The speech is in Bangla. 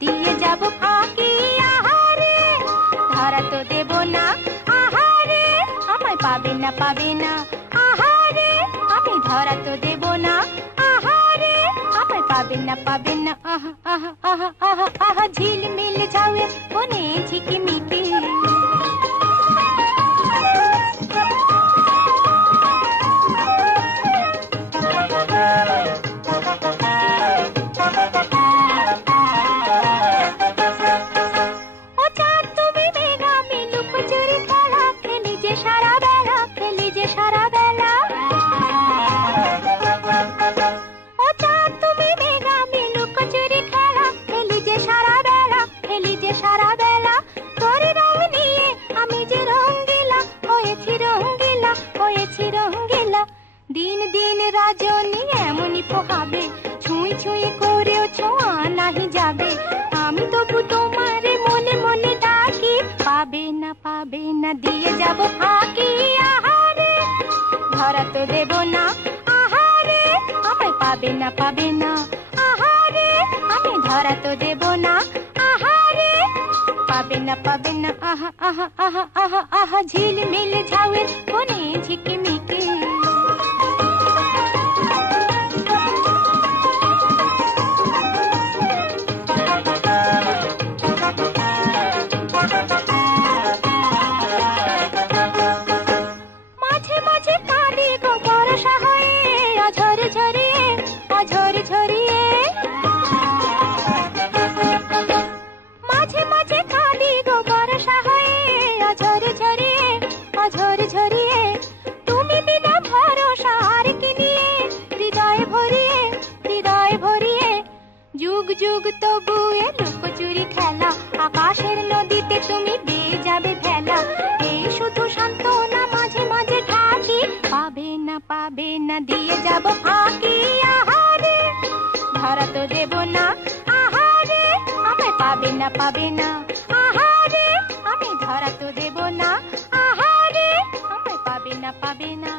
দিয়ে যাব ফাঁকি। আহারে ধরা তো দেব না, আহারে আমায় পাবে না পাবে না। আহারে আমি ধরা তো দেব না, আহারে আমায় পাবে না পাবে না। আহা আহা আহা আহা আহা ঝিলমিল ঝাউয়ে বনে ঝিকিমিকি। দিন দিন রাজনী এমনই পোহাবে, ছুঁই ছুঁই করেও ছোঁয়া নাহি যাবে। আমি তবু তোমারে মনে মনে ডাকি, পাবে না দিয়ে যাব ফাঁকি। আহারে ধরা তো দেব না, আহারে আমায় পাবে না পাবে না। আহারে আমি ধরা তো দেব না, আহারে পাবে না পাবে না। আহা আহা আহা আহা আহা ঝিলমিল ঝাউয়ের বনে ঝিকিমিকি। মাঝে মাঝে কাঁদি গো বর্ষা হয়ে, অঝর ঝরিয়ে অঝর ঝরিয়ে। মাঝে মাঝে কাঁদি গো বর্ষা হয়ে, অঝর ঝরিয়ে অঝর ঝরিয়ে। তুমি বিনা ভরসা আর কি নিয়ে, হৃদয় ভরিয়ে হৃদয় ভরিয়ে। যুগ যুগ তবু এ লুকোচুরি খেলা, আকাশের নদীতে তুমি বেয়ে যাবে ভেলা। এই শুধু সান্ত্বনা মাঝে মাঝে ঢাকি, পাবে না দিয়ে যাব ফাঁকি। আহারে ধরা তো দেব না, আহারে আমায় পাবে না পাবে না। আহারে আমি ধরা তো দেব না, আহারে আমায় পাবে না পাবে না।